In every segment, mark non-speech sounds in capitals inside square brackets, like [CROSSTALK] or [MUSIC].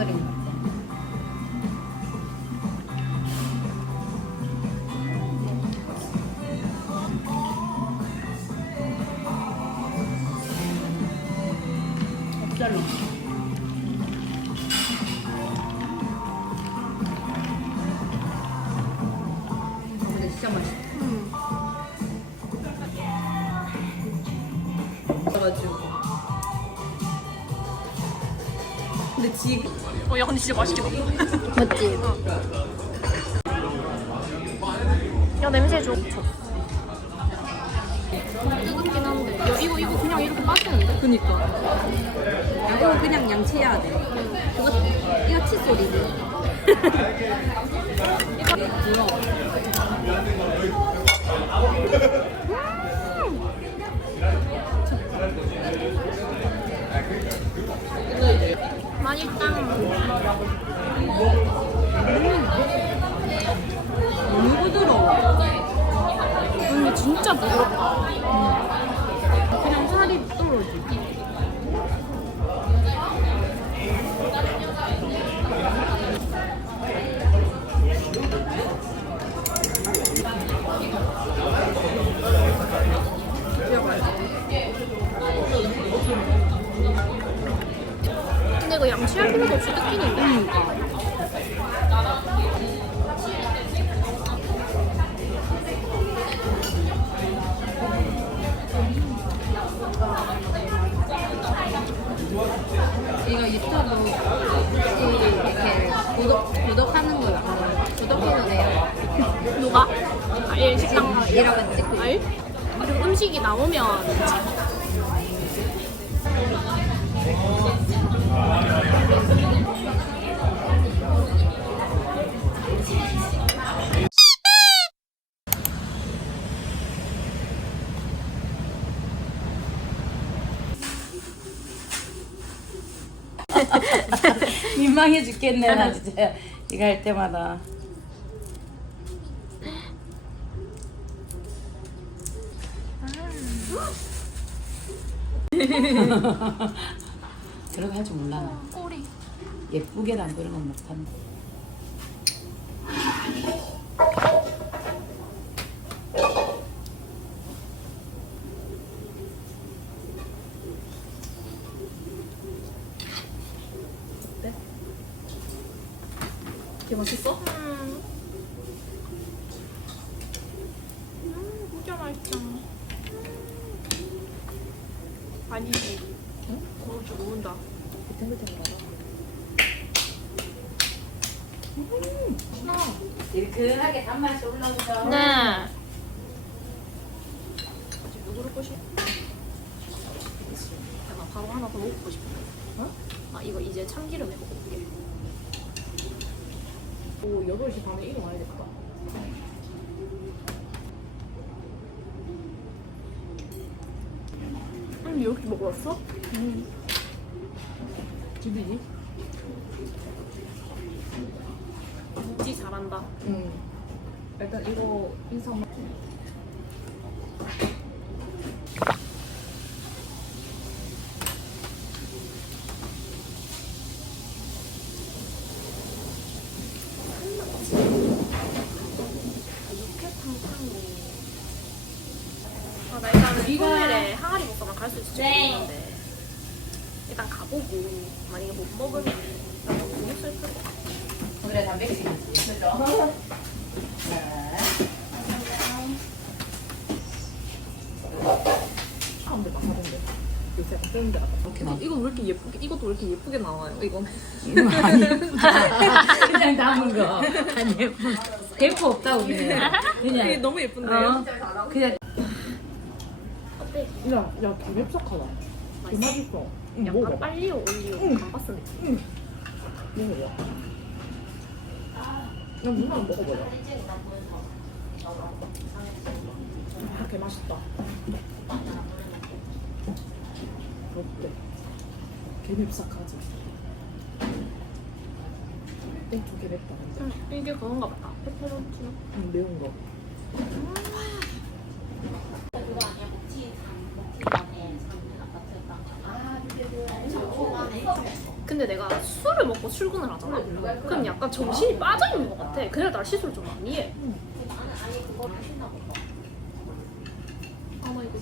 아이스크림 같아. 없살로. 진짜 먹어. 맞지? [LAUGHS] 야, 냄새 좋. 뜨겁긴 한데. 야, 이거, 이거 그냥 이렇게 빠지는데? 그니까. 야, 이거 그냥 양치해야 돼. 그거, 이거 칫솔이지. [LAUGHS] 부러워. 맛있다. 너무 부드러워. 근데 진짜 부드럽다. 그 구독, 구독하는 거야. 구독해도 돼요. [LAUGHS] 누가? 아, 일 식당 이라고 찍고. 알? 그리고 음식이 나오면 민망해 죽겠네, 나 진짜. 이거 할 때마다. [LAUGHS] 거할줄 몰라. 나. 꼬리. 예쁘게 담그는 건 못한다. 되게 맛있어? 음. 음, 진짜 맛있다. 아니지. 응? 고르지 모른다. 일근하게 단맛이 올라오죠. 네. 아직 누구를 꼬시? 야, 나 바로 하나 더 먹고 싶어. 어? 아, 이거 이제 참기름에 먹어볼게. 오, 8시 반에 일어나야 겠다. 음, 여기 먹었어? 음. 집이지? 묵지 잘한다. 응. 일단 이거 인상 아, 나 일단은 우리가- 토요일에 항아리 먹방을 갈 수 있을지 모르겠는데 일단 가보고 만약에 못 먹으면 너무 슬플 것 같아. 그래, 단백질 있지. 그죠? 네. 사람들 막 하던데. 요새 막 뜨는 데. 이렇게 막. 이건 왜 이렇게 예쁘게, 이것도 왜 이렇게 예쁘게 나와요? 이건. 아니 그냥 담은 거 아니 댐프 없다 우리는 이게 그냥 너무 예쁜데요? 어 그냥? 야, 야, 되게 쌉하다. 되게 맛있어. 응, 먹어봐. 빨리오 올리오 응. 감바스 느낌. 응. 먹어봐. 난 누나 먹어보자. 아, 개 맛있다. 어때? 개 맵싹하지? 땡초 개 맵다, 근데. 음, 이게 그건가 보다. 페페론치노. 음, 매운 거. 근데 내가 술을 먹고 출근을 하잖아. 그럼 약간 정신이 빠져 있는 것 같아. 그래 날 시술 좀 많이 해. 아마 이거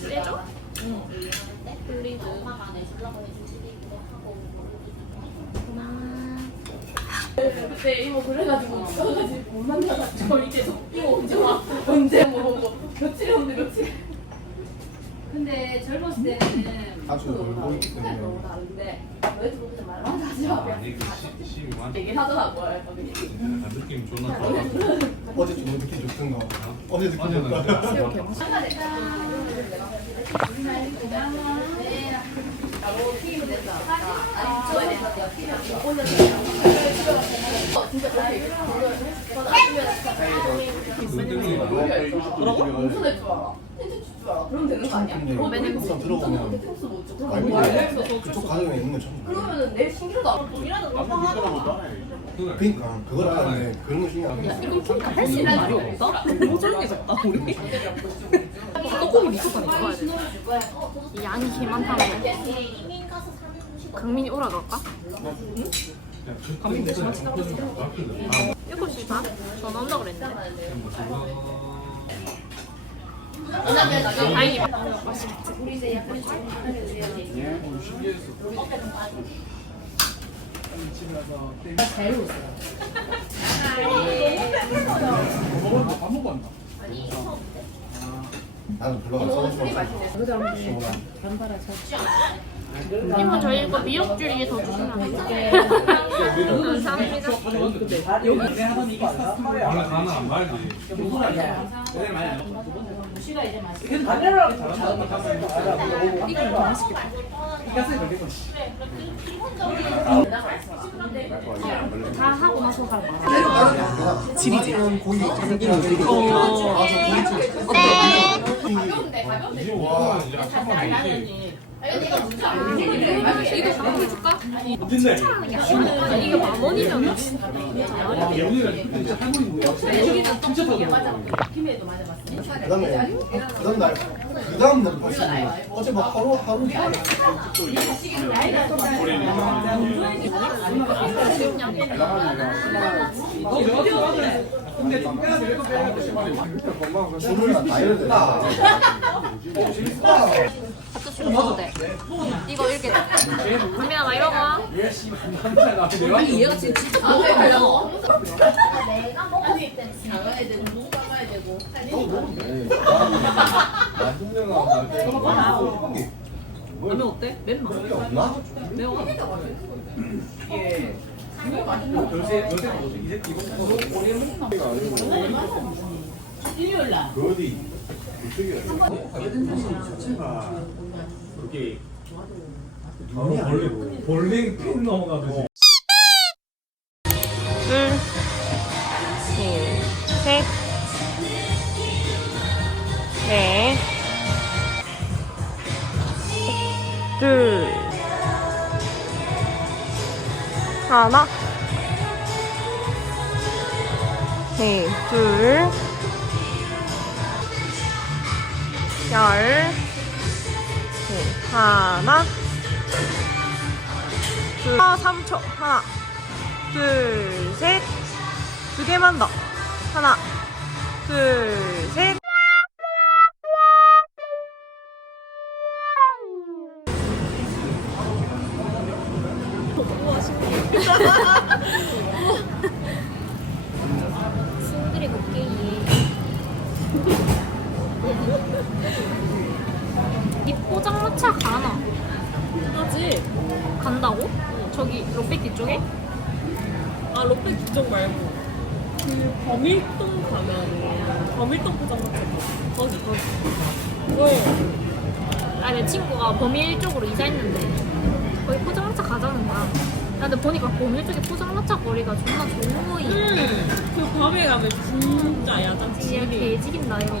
세죠? 응. 플리즈. 그때 이모 그래가지고 있어가지고 못 만나가지고 이제 이모 이제 와 언제 물어보고 며칠 없는데 며칠 근데 젊었을 때는 아주 놀고 있기 때문에. 너무 다른데 왜 그렇게 말만 하지 마 아니 그 시- 시간 얘기를 하더라고요 거기 느낌 존나 좋아. 어제 좀 느낌 좋던가. 어제 느낌 어제는 대해서 내가 튀기면 오늘 진짜 그렇게 뭐라고? 무슨 줄 알아? 줄줄 알아? 그러면 되는 거 아니야? 근데 어, 맨날 못 줘. 그럼 알고 뭐야? 있는데 그쪽 가정에 있는 건 처음. 그러면은 내안 일하는 거 하나 그러니까 그걸 알았는데 그런 거 신경 안 써. 이거 그러니까 할 수 있는 말이 없다? 너무 조용해졌다, 우리. 떡국이 미쳤다니까. 이 양이 개 많다는데. 강민이 오라 그럴까? 감이 무슨 맛이 나거든. 7시 반? 전화 온다 그랬는데. 나도 이모 저희 이거 미역줄이 더 주시면 안 돼요? 감사합니다. 원래 나는 안 말지. 다 하고 나서 갈 말아. 지리지. 고기 되게 어. 이제 오면 이제 한번 알지. 이 거 장비 줄까? 추천하는 게 아니야. 이게 만 원이면 진짜 그다음에 그다음 날 그다음 날 봤으니 어제 막 하루 하루 술을 다 된다. 먹어도 돼. 이거 이렇게. 강민아 나 이거 봐. 아니, 얘가 지금 진짜 아, 왜 가려고? 라면 어때? 맵나? 없나? 매워. 그 어디 그게 볼링 볼링 핀 넘어가듯이. 둘, 셋, 넷, 둘, 하나, 네, 둘, 열, 네, 하나, 둘, 아, 3초, 하나, 둘, 셋, 두 개만 더. 하나, 둘, 셋. 범일동 가면, 범일동 포장마차 거기, 거기. 왜? 아, 내 친구가 범일 쪽으로 이사했는데 거기 포장마차 가자는 거야. 야, 근데 보니까 고밀 쪽에 포장마차 거리가 존나 좋은 그 밤에 가면 진짜 야단 진짜 개지긴다 이러고.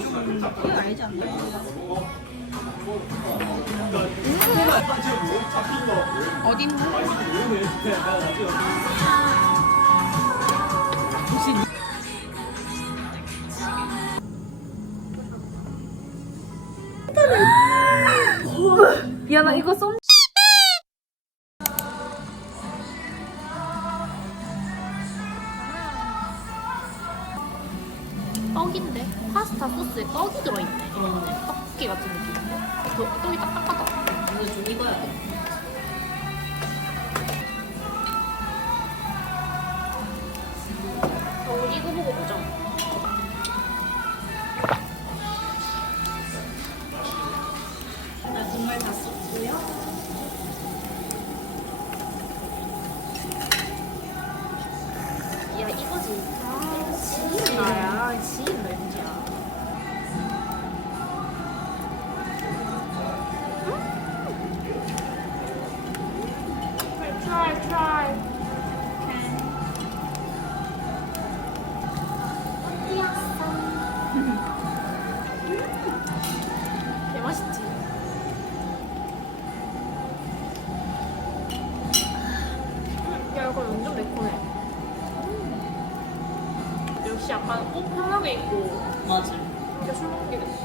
이건 알지 않나? 어딨나? 혹시 야, 나 이거 썸. 파스타 소스에 떡이 들어있네. 떡볶이 같은 느낌인데. 더- 떡이 딱딱하 Try, try. [LAUGHS] 개 맛있지. 야 이거 완전 매콤해. 역시 약간 꼭 편하게 입고 맞아. 이렇게 술 먹게 됐어.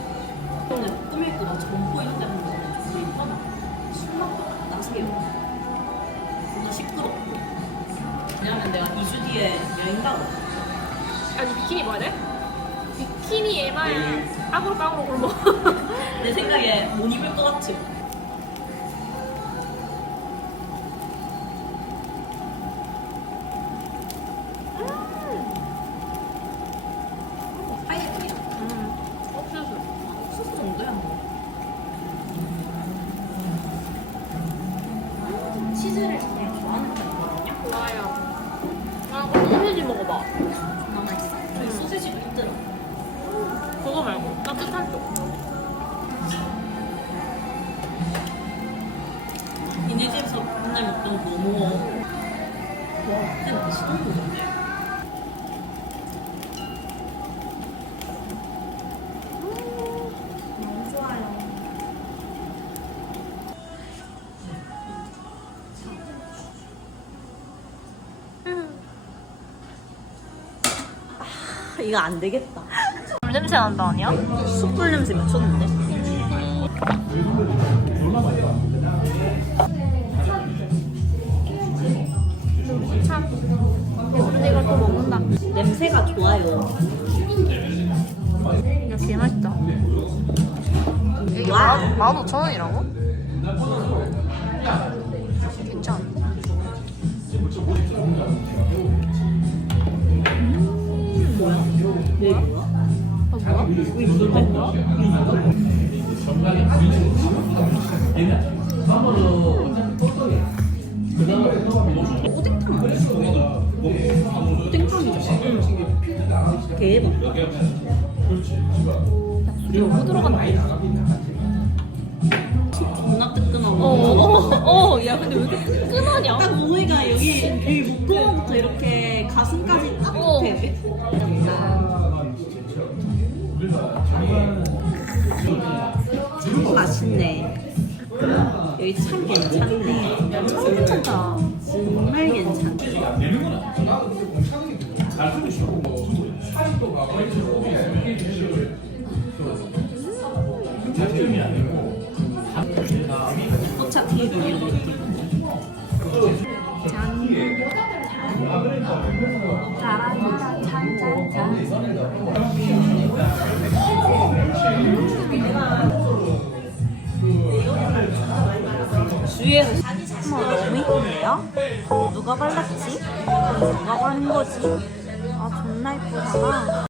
근데 꾸밀 때나 저번 포인트 때문에 좀 이쁘나? 술 먹고 나중에 존나 시끄럽고. 왜냐면 내가 2주 뒤에 여행 가거든. 아니 비키니 입어야 돼? 비키니 에바야 아구로 까구로 굶어. 내 생각에 못 입을 것 같지? 따뜻한 쪽. 니네 집에서 맨날 먹던 거 너무 와 그때 맛있던 거던데 아, 이거 안 되겠다. 물 냄새 난다 아니야? 숯불 냄새 미쳤는데? 내가 또 먹는다. 냄새가 좋아요. 야, 개 맛있다. 와. 15,000원이라고? 오뎅탕 아니야? 오뎅탕이죠? 응. 대박. 너무 들어간다. 존나 참 괜찮네. 참 괜찮다. 정말. 꽃차 튀김 이런 느낌. 주 위에서 어머 너무 이쁜데요? 누가 발랐지? 누가 바른 거지? 아 존나 이쁘잖아